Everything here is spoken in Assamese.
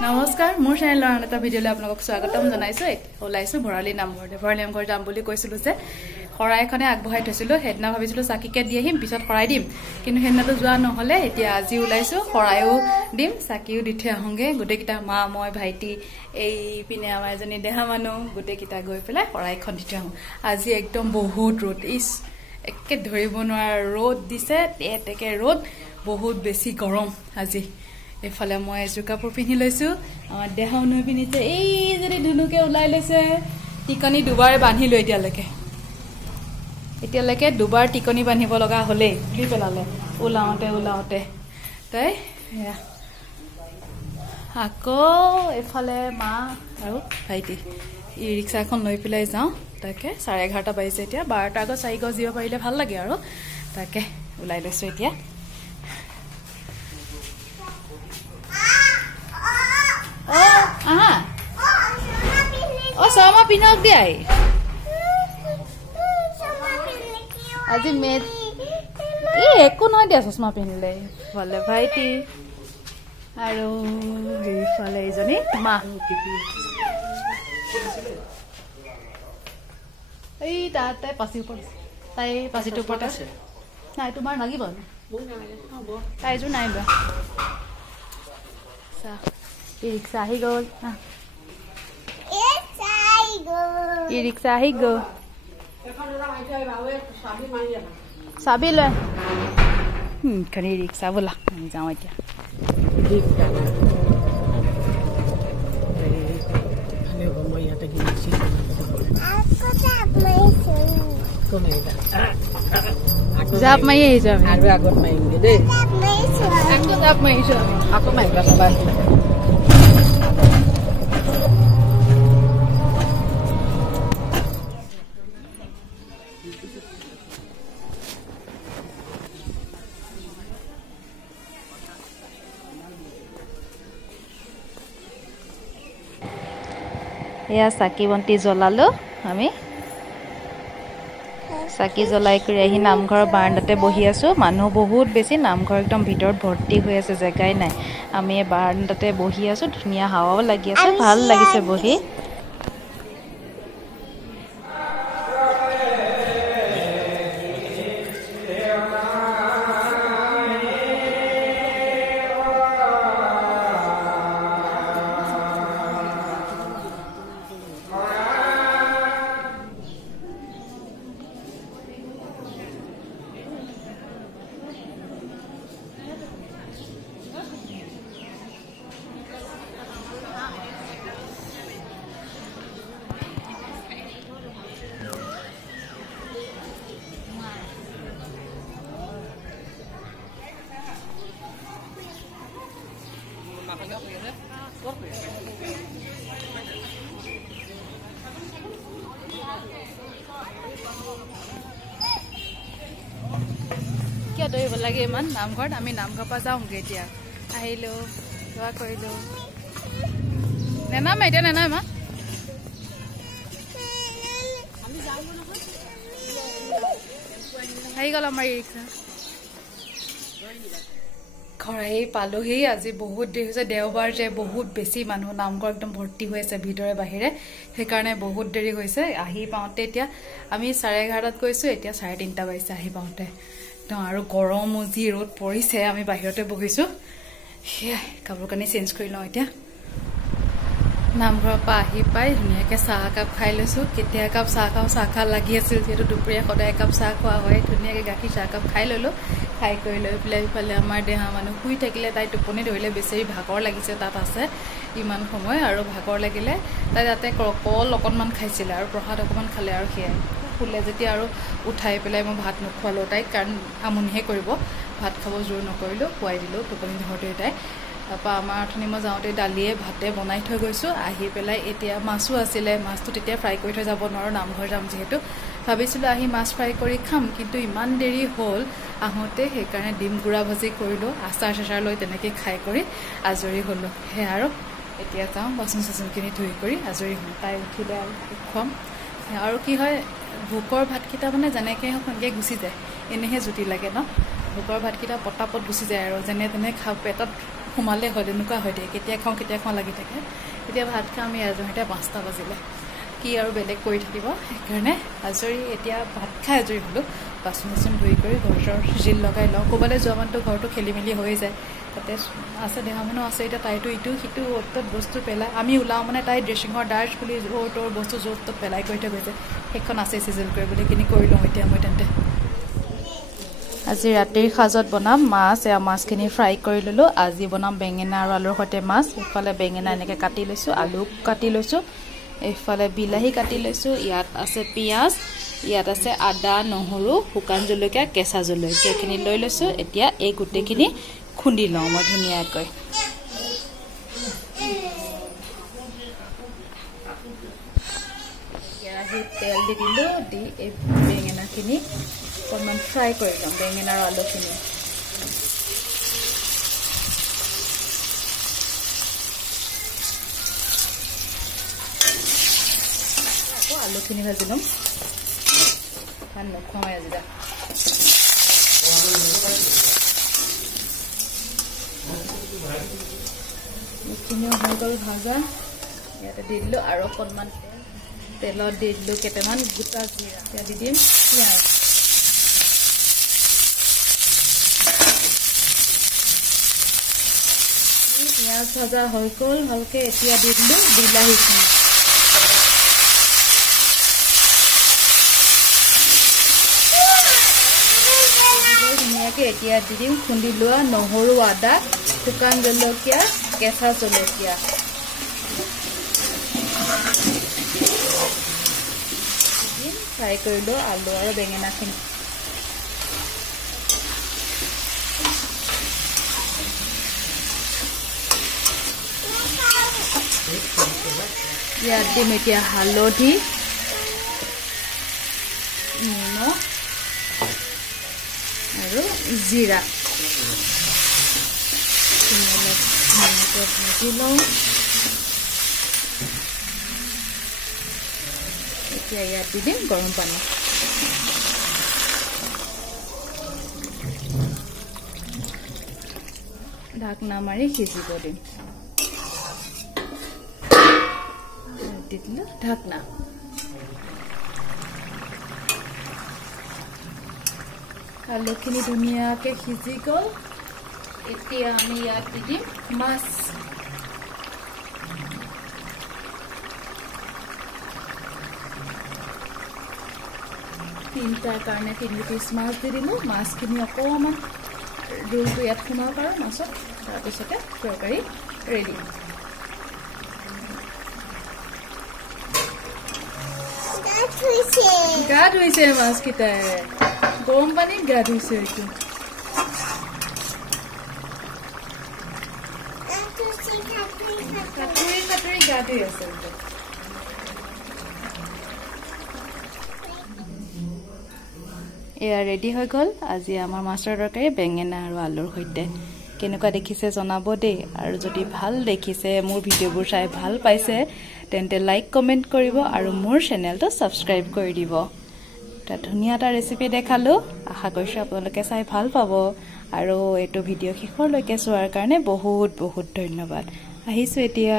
নমস্কাৰ মোৰ চেনেলৰ আন এটা ভিডিঅ'লৈ আপোনালোকক স্বাগতম জনাইছো। ওলাইছো ভৰালী নামঘৰ যাম বুলি কৈছিলো যে শৰাইখনে আগবঢ়াই থৈছিলো। সেইদিনা ভাবিছিলো চাকিকে দি আহিম, পিছত শৰাই দিম, কিন্তু সেইদিনাটো যোৱা নহলে। এতিয়া আজি ওলাইছো, শৰাইও দিম, চাকিও দি থৈ আহোগে। গোটেইকেইটা মা, মই, ভাইটি, এই পিনে আমাৰ এজনী দেহা মানুহ, গোটেইকেইটা গৈ পেলাই শৰাইখন দি থৈ আহোঁ। আজি একদম বহুত ৰ'দ, একে ধৰিব নোৱাৰা ৰ'দ দিছে, তেকে ৰ'দ, বহুত বেছি গৰম আজি। এফালে মই এযোৰ কাপোৰ পিন্ধি লৈছো, আমাৰ দেহা মানুহে পিন্ধিছে। এই যদি ধুনুকে ওলাই লৈছে, টিকনি দুবাৰ বান্ধিলো। এতিয়ালৈকে দুবাৰ টিকনি বান্ধিব লগা হলেই, ধুই পেলালে ওলাওতে তাই। আকৌ এফালে মা আৰু ভাইটি ই ৰিক্সাখন লৈ পেলাই যাওঁ। তাকে 11:30 বাজিছে এতিয়া। 12টাৰ আগত 4 গজ দিব পাৰিলে ভাল লাগে আৰু। তাকে ওলাই লৈছো এতিয়া। শৰ্মা পিন্ধক দিয়াই আজি মেট একো নহয় দিয়া, চশমা পিন্ধিলে। ইফালে ভাইটি আৰু এইফালে এইজনী মা। এই তাই পাচি ওপৰত, তাই পাচিটোৰ ওপৰত আছে। নাই তোমাৰ লাগিব, তাই এযোৰ নাই লোৱা। ৰিক্সা আহি গ'ল, ৰিক্সা আহি গ'ল। চাবি লৈ খালি ৰিক্সা বোলা, আমি যাওঁ এতিয়া। জাপ মাৰি আহিছো আমি, আৰু আগত মাৰিমগে দেই। জাপ মাৰিছো আকৌ মাৰিবা সবাই। এয়া চাকি বন্তি জ্বলালো আমি। চাকি জ্বলাই কৰি আহি নামঘৰৰ বাৰাণ্ডাতে বহি আছো। মানুহ বহুত বেছি, নামঘৰ একদম ভিতৰত ভৰ্তি হৈ আছে, জেগাই নাই। আমি বাৰাণ্ডাতে বহি আছো, ধুনীয়া হাৱাও লাগি আছে, ভাল লাগিছে বহি। কিয় দৌৰিব লাগে ইমান নামঘৰত? আমি নামঘৰৰ পৰা যাওঁগে এতিয়া। আহিলো, সেৱা কৰিলো। নেনামে এতিয়া, নেনামে মা। আহি গ'ল আমাৰ ৰিক্সা। ঘৰ আহি পালোহি। আজি বহুত দেৰি হৈছে, দেওবাৰ যে, বহুত বেছি মানুহ। নামঘৰ একদম ভৰ্তি হৈ আছে ভিতৰে বাহিৰে, সেইকাৰণে বহুত দেৰি হৈছে। আহি পাওঁতে এতিয়া আমি 11:30 গৈছো, এতিয়া 3:30 বাজিছে আহি পাওঁতে। আৰু গৰমো যি ৰ'দ পৰিছে, আমি বাহিৰতে বহিছো। সেয়াই কাপোৰ কানি চেঞ্জ কৰি লওঁ এতিয়া। নামঘৰৰ পৰা আহি পাই ধুনীয়াকৈ চাহ একাপ খাই লৈছো। কেতিয়া একাপ চাহ খাওঁ, চাহ খোৱা লাগি আছিল, যিহেতু দুপৰীয়া সদায় একাপ চাহ খোৱা হয়। ধুনীয়াকৈ গাখীৰ চাহ একাপ খাই ললো। খাই কৰি লৈ পেলাই ইফালে আমাৰ দেহা মানুহ শুই থাকিলে, তাই টোপনি ধৰিলে। বেচেৰি ভাগৰ লাগিছে, তাত আছে ইমান সময়, আৰু ভাগৰ লাগিলে তাই তাতে কল অকণমান খাইছিলে আৰু প্ৰসাদ অকণমান খালে, আৰু সেয়াই শুলে যেতিয়া আৰু উঠাই পেলাই মই ভাত নোখোৱালোঁ তাইক, কাৰণ আমনিহে কৰিব। ভাত খাব জোৰ নকৰিলোঁ, খুৱাই দিলোঁ টোপনি ধৰোঁতে তাই। তাৰপৰা আমাৰ অথনি মই যাওঁতে দালিয়ে ভাতে বনাই থৈ গৈছোঁ। আহি পেলাই এতিয়া মাছো আছিলে, মাছটো তেতিয়া ফ্ৰাই কৰি থৈ যাব নোৱাৰোঁ, নামঘৰ যাম যিহেতু। ভাবিছিলোঁ আহি মাছ ফ্ৰাই কৰি খাম, কিন্তু ইমান দেৰি হ'ল আহোঁতে, সেইকাৰণে ডিম গুড়া ভাজি কৰিলোঁ, আচাৰ চাচাৰ লৈ তেনেকৈ খাই কৰি আজৰি হ'লোঁ। সেয়া আৰু এতিয়া যাওঁ, বাচন চাচনখিনি ধুই কৰি আজৰি হওঁ। তাই উঠিলে আৰু খুৱাম। আৰু কি হয়, ভোকৰ ভাতকেইটা মানে যেনেকৈ হওক সেনেকৈ গুচি যায়, এনেহে জুতি লাগে ন। ভোকৰ ভাতকেইটা পটাপট গুচি যায় আৰু যেনে তেনে খাওঁ, পেটত সোমালে হয় এনেকুৱা হৈ থাকে কেতিয়া খাওঁ লাগি থাকে এতিয়া ভাত খাওঁ আমি আজৰিতে 5টা বাজিলে কি আৰু বেলেগ কৰি থাকিব সেইকাৰণে আজৰি এতিয়া ভাত খাই আজৰি হ'লোঁ বাচন ধুই কৰি ঘৰৰ জিল লগাই লওঁ ক'ৰবালৈ যোৱা মানটো ঘৰটো খেলি মেলি হৈ যায় তাতে আছে দেহা মানুহ আছে এতিয়া তাইতো ইটো সিটো অ'ত বস্তু পেলাই আমি ওলাওঁ মানে তাই ড্ৰেছিঙৰ ডাৰ্চ বুলি তোৰ বস্তু য'ত ত'ত পেলাই কৰি থৈ গৈছে সেইখন আছে চিজিল কৰিবলৈ কিনি কৰি লওঁ এতিয়া মই তেন্তে আজি ৰাতিৰ সাজত বনাম মাছ এয়া মাছখিনি ফ্ৰাই কৰি ল'লোঁ আজি বনাম বেঙেনা আৰু আলুৰ সৈতে মাছ এইফালে বেঙেনা এনেকৈ কাটি লৈছোঁ আলু কাটি লৈছোঁ এইফালে বিলাহী কাটি লৈছোঁ ইয়াত আছে পিঁয়াজ ইয়াত আছে আদা নহৰু শুকান জলকীয়া কেঁচা জলকীয়া এইখিনি লৈ লৈছোঁ এতিয়া এই গোটেইখিনি খুন্দি লওঁ মই ধুনীয়াকৈ কেৰাহীত তেল দি দিলোঁ দি এই বেঙেনাখিনি অকণমান ফ্ৰাই কৰি লওঁ বেঙেনা আৰু আলুখিনি আকৌ আলুখিনি ভাজি ল'ম ভাত নোখোৱাই আজি যা এইখিনিও হৈ গ'ল ভাজা ইয়াতে দি দিলোঁ আৰু অকণমান তেলত দি দিলোঁ কেইটামান গোটা জিৰা এতিয়া দি দিম পিঁয়াজ পিঁয়াজ ভাজা হৈ গ'ল ভালকৈ এতিয়া দি দিলোঁ বিলাহীখিনি ধুনীয়াকৈ এতিয়া দি দিম খুন্দি লোৱা নহৰু আদা শুকান জলকীয়া কেঁচা জলকীয়া ফ্ৰাই কৰিলোঁ আলু আৰু বেঙেনাখিনি ইয়াত দিম এতিয়া হালধি নিমখ আৰু জিৰা ভাজি লওঁ এতিয়া ইয়াত দি দিম গৰম পানী ঢাকনা মাৰি সিজিব দিম দি দিলোঁ ঢাকনা আলুখিনি ধুনীয়াকৈ সিজি গ'ল এতিয়া আমি ইয়াত দি দিম মাছ তিনিটাৰ কাৰণে 3 পিচ মাছ দি দিলোঁ মাছখিনি অকণমান জোলটো ইয়াত সোমাব পাৰোঁ মাছত তাৰপিছতে তৰকাৰী ৰেডি গা ধুইছে মাছকেইটাই গৰম পানীত গা ধুইছে এইটো কাটুৰি গা ধুই আছে এয়া ৰেডি হৈ গ'ল আজি আমাৰ মাছৰ তৰকাৰী বেঙেনা আৰু আলুৰ সৈতে কেনেকুৱা দেখিছে জনাব দেই আৰু যদি ভাল দেখিছে মোৰ ভিডিঅ'বোৰ চাই ভাল পাইছে তেন্তে লাইক কমেণ্ট কৰিব আৰু মোৰ চেনেলটো ছাবস্ক্ৰাইব কৰি দিব এটা ধুনীয়া এটা ৰেচিপি দেখালোঁ আশা কৰিছোঁ আপোনালোকে চাই ভাল পাব আৰু এইটো ভিডিঅ' শেষলৈকে চোৱাৰ কাৰণে বহুত বহুত ধন্যবাদ আহিছোঁ এতিয়া